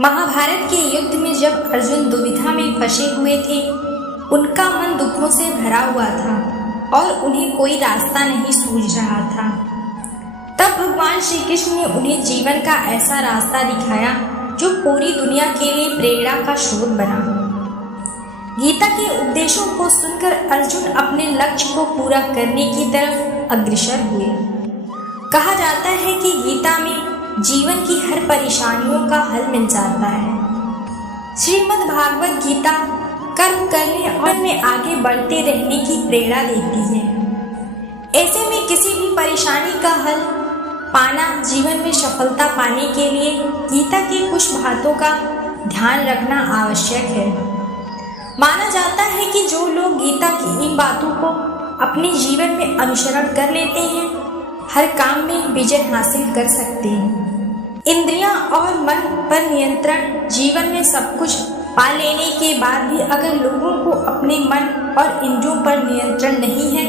महाभारत के युद्ध में जब अर्जुन दुविधा में फंसे हुए थे, उनका मन दुखों से भरा हुआ था और उन्हें कोई रास्ता नहीं सूझ रहा था। तब भगवान श्री कृष्ण ने उन्हें जीवन का ऐसा रास्ता दिखाया जो पूरी दुनिया के लिए प्रेरणा का स्रोत बना। गीता के उपदेशों को सुनकर अर्जुन अपने लक्ष्य को पूरा करने की तरफ अग्रसर हुए। कहा जाता है कि गीता में जीवन की हर परेशानियों का हल मिल जाता है। श्रीमद् भागवत गीता कर्म करने और में आगे बढ़ते रहने की प्रेरणा देती है। ऐसे में किसी भी परेशानी का हल पाना, जीवन में सफलता पाने के लिए गीता की कुछ बातों का ध्यान रखना आवश्यक है। माना जाता है कि जो लोग गीता की इन बातों को अपने जीवन में अनुसरण कर लेते हैं, हर काम में विजय हासिल कर सकते हैं। इंद्रियां और मन पर नियंत्रण, जीवन में सब कुछ पा लेने के बाद भी अगर लोगों को अपने मन और इंद्रियों पर नियंत्रण नहीं है,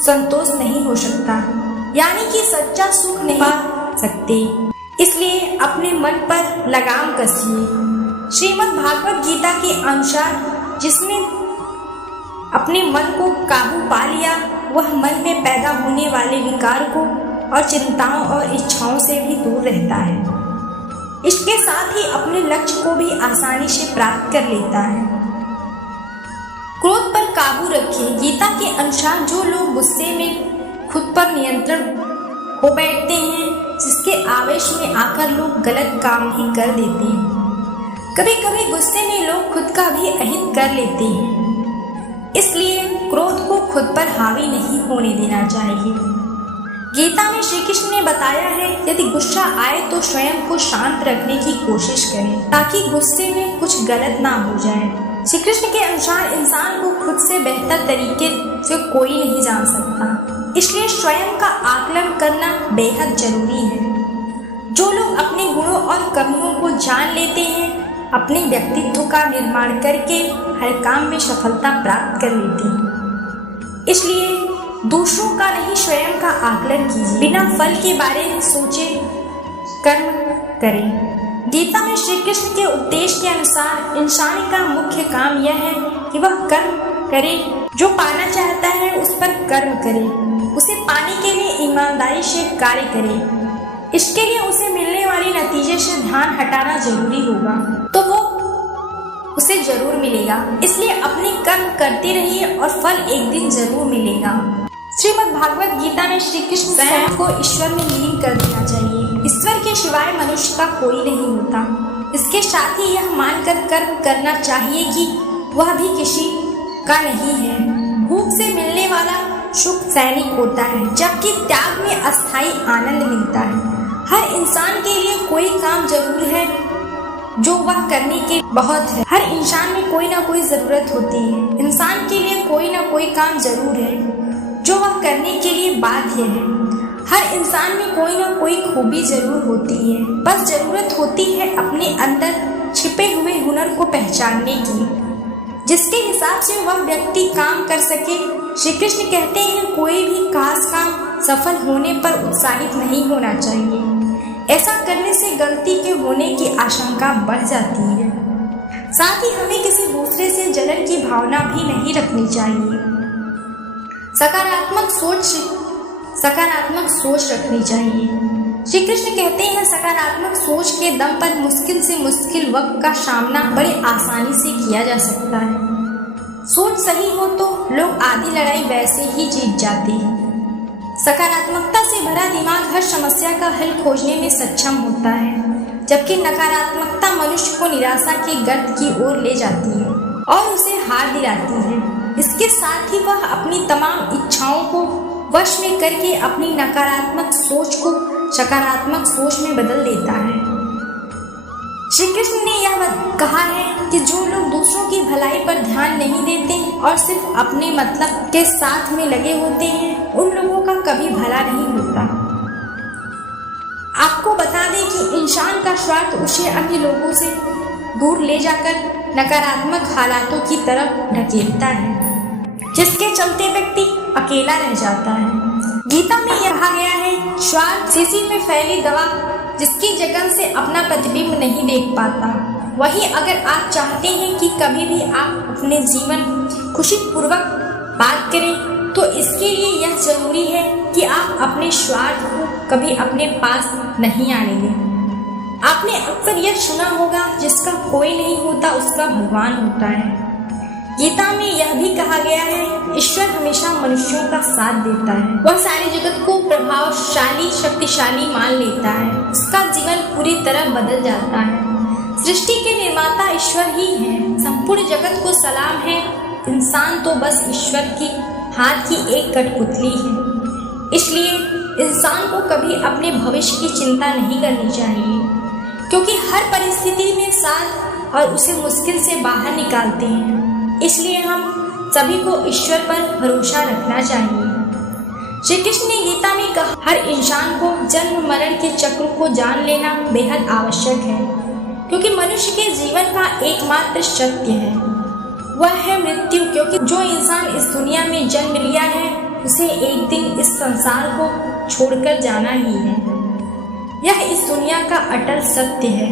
संतोष नहीं हो सकता, यानी कि सच्चा सुख नहीं पा सकते। इसलिए अपने मन पर लगाम कसिए। श्रीमद् भागवत गीता के अनुसार जिसने अपने मन को काबू पा लिया, वह मन में पैदा होने वाले विकार को और चिंताओं और इच्छाओं से भी दूर रहता है। इसके साथ ही अपने लक्ष्य को भी आसानी से प्राप्त कर लेता है। क्रोध पर काबू रखिए। गीता के अनुसार जो लोग गुस्से में खुद पर नियंत्रण हो बैठते हैं, जिसके आवेश में आकर लोग गलत काम ही कर देते हैं। कभी कभी गुस्से में लोग खुद का भी अहित कर लेते हैं। इसलिए क्रोध को खुद पर हावी नहीं होने देना चाहिए। गीता में श्री कृष्ण ने बताया है, यदि गुस्सा आए तो स्वयं को शांत रखने की कोशिश करें ताकि गुस्से में कुछ गलत ना हो जाए। श्री कृष्ण के अनुसार इंसान को खुद से बेहतर तरीके से कोई नहीं जान सकता, इसलिए स्वयं का आकलन करना बेहद जरूरी है। जो लोग अपने गुणों और कमियों को जान लेते हैं, अपने व्यक्तित्व का निर्माण करके हर काम में सफलता प्राप्त कर लेते हैं। इसलिए दूसरों का नहीं, स्वयं का आकलन कीजिए। बिना फल के बारे में सोचे कर्म करें। गीता में श्री कृष्ण के उपदेश के अनुसार इंसान का मुख्य काम यह है कि वह कर्म करे। जो पाना चाहता है उस पर कर्म करे। उसे पाने के लिए ईमानदारी से कार्य करे। इसके लिए उसे मिलने वाले नतीजे से ध्यान हटाना जरूरी होगा, तो वो उसे जरूर मिलेगा। इसलिए अपने कर्म करते रहिए और फल एक दिन जरूर मिलेगा। श्रीमद् भागवत गीता में श्री कृष्ण स्वयं को ईश्वर में लीन कर देना चाहिए। ईश्वर के सिवाय मनुष्य का कोई नहीं होता। इसके साथ ही यह मानकर कर्म करना चाहिए कि वह भी किसी का नहीं है। भूख से मिलने वाला सुख सैनिक होता है, जबकि त्याग में अस्थायी आनंद मिलता है। हर इंसान के लिए कोई काम जरूर है जो वह करने के बहुत है। हर इंसान में कोई ना कोई जरूरत होती है। इंसान के लिए कोई ना कोई काम जरूर है जो वह करने के लिए बाध्य है। हर इंसान में कोई ना कोई खूबी जरूर होती है, बस जरूरत होती है अपने अंदर छिपे हुए हुनर को पहचानने की, जिसके हिसाब से वह व्यक्ति काम कर सके। श्री कृष्ण कहते हैं, कोई भी खास काम सफल होने पर उत्साहित नहीं होना चाहिए। ऐसा करने से गलती के होने की आशंका बढ़ जाती है। साथ ही हमें किसी दूसरे से जलन की भावना भी नहीं रखनी चाहिए। सकारात्मक सोच रखनी चाहिए। श्री कृष्ण कहते हैं, सकारात्मक सोच के दम पर मुश्किल से मुश्किल वक्त का सामना बड़ी आसानी से किया जा सकता है। सोच सही हो तो लोग आधी लड़ाई वैसे ही जीत जाते हैं। सकारात्मकता से भरा दिमाग हर समस्या का हल खोजने में सक्षम होता है, जबकि नकारात्मकता मनुष्य को निराशा के गर्त की ओर ले जाती है और उसे हार दिलाती है। इसके साथ ही वह अपनी तमाम इच्छाओं को वश में करके अपनी नकारात्मक सोच को सकारात्मक सोच में बदल देता है। श्री कृष्ण ने यह कहा है कि जो लोग दूसरों की भलाई पर ध्यान नहीं देते और सिर्फ अपने मतलब के साथ में लगे होते हैं, उन लोगों का कभी भला नहीं होता। आपको बता दें कि इंसान का स्वार्थ उसे अन्य लोगों से दूर ले जाकर नकारात्मक हालातों की तरफ ढकेलता है, जिसके चलते व्यक्ति अकेला रह जाता है। गीता में यह कहा गया है, स्वार्थ शीशी में फैली दवा जिसकी जगह से अपना प्रतिबिंब नहीं देख पाता। वहीं अगर आप चाहते हैं कि कभी भी आप अपने जीवन खुशीपूर्वक बात करें तो इसके लिए यह जरूरी है कि आप अपने स्वार्थ को कभी अपने पास नहीं आने दें। आपने अक्सर यह सुना होगा, जिसका कोई नहीं होता उसका भगवान होता है। गीता में यह भी कहा गया है, ईश्वर हमेशा मनुष्यों का साथ देता है। वह सारे जगत को प्रभावशाली शक्तिशाली मान लेता है। उसका जीवन पूरी तरह बदल जाता है। सृष्टि के निर्माता ईश्वर ही हैं। संपूर्ण जगत को सलाम है। इंसान तो बस ईश्वर की हाथ की एक कठपुतली है। इसलिए इंसान को कभी अपने भविष्य की चिंता नहीं करनी चाहिए, क्योंकि हर परिस्थिति में साथ और उसे मुश्किल से बाहर निकालते हैं। इसलिए हम सभी को ईश्वर पर भरोसा रखना चाहिए। श्री कृष्ण ने गीता में कहा, हर इंसान को जन्म मरण के चक्र को जान लेना बेहद आवश्यक है, क्योंकि मनुष्य के जीवन का एकमात्र सत्य है वह है मृत्यु। क्योंकि जो इंसान इस दुनिया में जन्म लिया है उसे एक दिन इस संसार को छोड़कर जाना ही है। यह इस दुनिया का अटल सत्य है।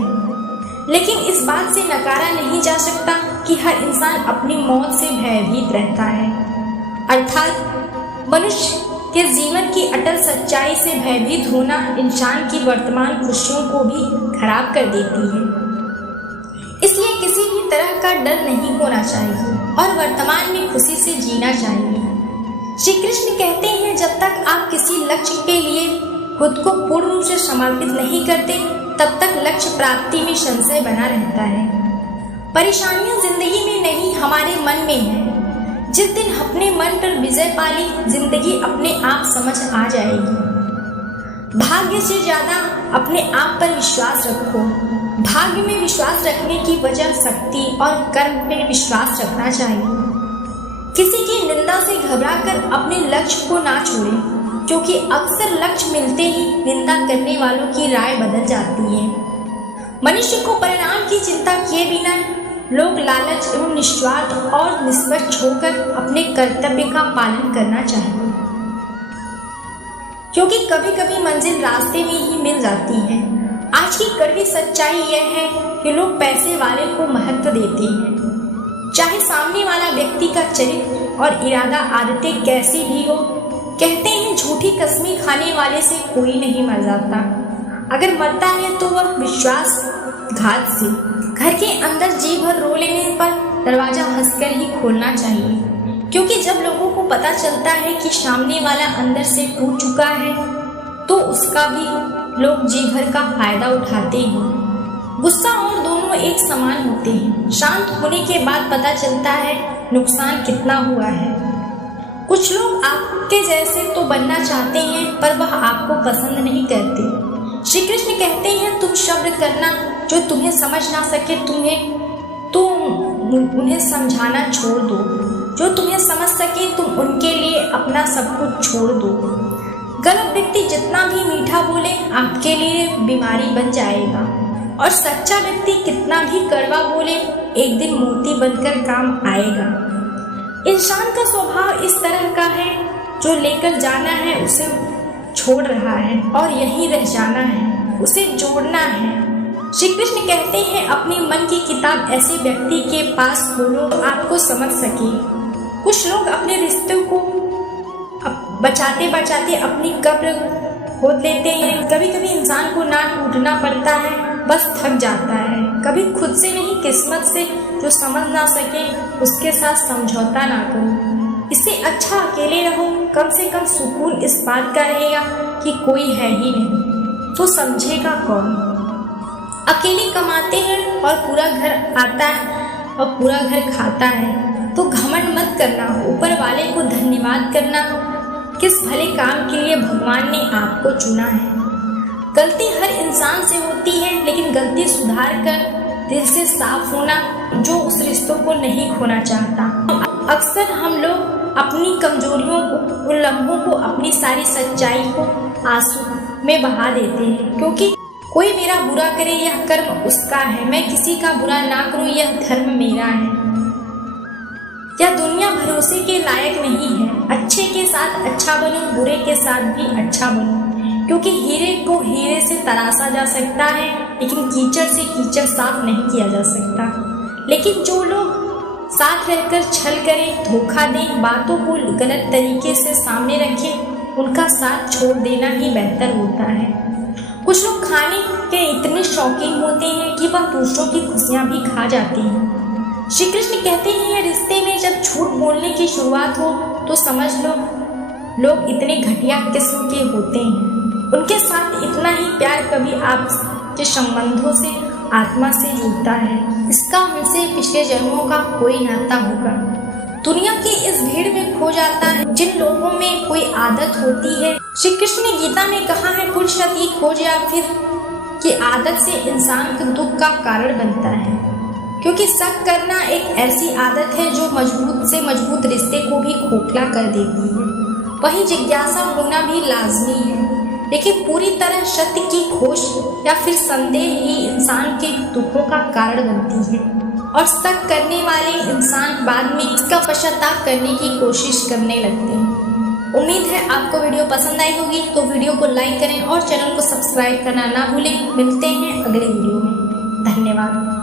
लेकिन इस बात से नकारा नहीं जा सकता कि हर इंसान अपनी मौत से भयभीत रहता है। अर्थात मनुष्य के जीवन की अटल सच्चाई से भयभीत होना इंसान की वर्तमान खुशियों को भी खराब कर देती है। इसलिए किसी भी तरह का डर नहीं होना चाहिए और वर्तमान में खुशी से जीना चाहिए। श्री कृष्ण कहते हैं, जब तक आप किसी लक्ष्य के लिए खुद को पूर्ण रूप से समर्पित नहीं करते तब तक लक्ष्य प्राप्ति में संशय बना रहता है। परेशानियां जिंदगी में नहीं, हमारे मन में है। जिस दिन अपने मन पर विजय पाली, जिंदगी अपने आप समझ आ जाएगी। भाग्य से ज्यादा अपने आप पर विश्वास रखो। भाग्य में विश्वास रखने की वजह शक्ति और कर्म में विश्वास रखना चाहिए। किसी की निंदा से घबराकर अपने लक्ष्य को ना छोड़ें, क्योंकि अक्सर लक्ष्य मिलते ही निंदा करने वालों की राय बदल जाती है। मनुष्य को परिणाम की चिंता किए बिना लोग लालच एवं निस्वार्थ और निष्पक्ष होकर अपने कर्तव्य का पालन करना चाहिए, क्योंकि कभी कभी मंजिल रास्ते में ही मिल जाती है। आज की कड़वी सच्चाई यह है कि लोग पैसे वाले को महत्व देते हैं, चाहे सामने वाला व्यक्ति का चरित्र और इरादा आदतें कैसी भी हो। कहते हैं, झूठी कसमें खाने वाले से कोई नहीं मर जाता, अगर मरता है तो वह विश्वासघात से। घर के अंदर जी भर रो लेने पर दरवाजा हंसकर ही खोलना चाहिए, क्योंकि जब लोगों को पता चलता है कि सामने वाला अंदर से टूट चुका है तो उसका भी लोग जी भर का फायदा उठाते हैं। गुस्सा और दोनों एक समान होते हैं। शांत होने के बाद पता चलता है नुकसान कितना हुआ है। कुछ लोग आपके जैसे तो बनना चाहते हैं, पर वह आपको पसंद नहीं करते। श्री कृष्ण कहते हैं, तुम सब्र करना, जो तुम्हें समझ ना सके उन्हें समझाना छोड़ दो। जो तुम्हें समझ सके तुम उनके लिए अपना सब कुछ छोड़ दो। गलत व्यक्ति जितना भी मीठा बोले आपके लिए बीमारी बन जाएगा, और सच्चा व्यक्ति कितना भी कड़वा बोले एक दिन मोती बनकर काम आएगा। इंसान का स्वभाव इस तरह का है, जो लेकर जाना है उसे छोड़ रहा है और यहीं रह जाना है, उसे जोड़ना है। श्री कृष्ण कहते हैं, अपने मन की किताब ऐसे व्यक्ति के पास खोलो तो आपको समझ सके। कुछ लोग अपने रिश्तों को बचाते बचाते अपनी कब्र खोद लेते हैं। कभी कभी इंसान को ना टूटना पड़ता है, बस थक जाता है। कभी खुद से नहीं, किस्मत से। जो समझ ना सके उसके साथ समझौता ना करो। इससे अच्छा अकेले रहो। कम से कम सुकून इस बात का रहेगा कि कोई है ही नहीं, तो समझेगा कौन। अकेले कमाते हैं और पूरा घर आता है और पूरा घर खाता है, तो घमंड मत करना। ऊपर वाले को धन्यवाद करना, किस भले काम के लिए भगवान ने आपको चुना है। गलती हर इंसान से होती है, लेकिन गलती सुधार कर दिल से साफ होना, जो उस रिश्तों को नहीं खोना चाहता। अक्सर हम लोग अपनी कमजोरियों को, उन लम्हों को, अपनी सारी सच्चाई को आंसू में बहा देते हैं, क्योंकि कोई मेरा बुरा करे यह कर्म उसका है, मैं किसी का बुरा ना करूं यह धर्म मेरा है। यह दुनिया भरोसे के लायक नहीं है। अच्छे के साथ अच्छा बनो, बुरे के साथ भी अच्छा बनो। क्योंकि हीरे को हीरे से तराशा जा सकता है, लेकिन कीचड़ से कीचड़ साफ नहीं किया जा सकता। लेकिन जो लोग साथ रहकर छल करें, धोखा दें, बातों को गलत तरीके से सामने रखें, उनका साथ छोड़ देना ही बेहतर होता है। कुछ लोग खाने के इतने शौकीन होते हैं कि वह दूसरों की खुशियां भी खा जाते हैं। श्री कृष्ण कहते हैं, रिश्ते में जब झूठ बोलने की शुरुआत हो तो समझ लो लोग इतने घटिया किस्म के होते हैं। उनके साथ इतना ही प्यार कभी आपके संबंधों से आत्मा से जुड़ता है। इसका हमसे पिछले जन्मों का कोई नाता होगा। दुनिया की इस भीड़ में खो जाता है जिन लोगों में कोई आदत होती है। श्री कृष्ण ने गीता में कहा है, फुर्सत की खोज या फिर कि आदत से इंसान के दुख का कारण बनता है, क्योंकि शक करना एक ऐसी आदत है जो मजबूत से मजबूत रिश्ते को भी खोखला कर देती है। वही जिज्ञासा होना भी लाजमी है, लेकिन पूरी तरह सत्य की खोज या फिर संदेह ही इंसान के दुखों का कारण बनती है, और शक करने वाले इंसान बाद में इसका पश्चाताप करने की कोशिश करने लगते हैं। उम्मीद है आपको वीडियो पसंद आई होगी, तो वीडियो को लाइक करें और चैनल को सब्सक्राइब करना ना भूलें। मिलते हैं अगले वीडियो में। धन्यवाद।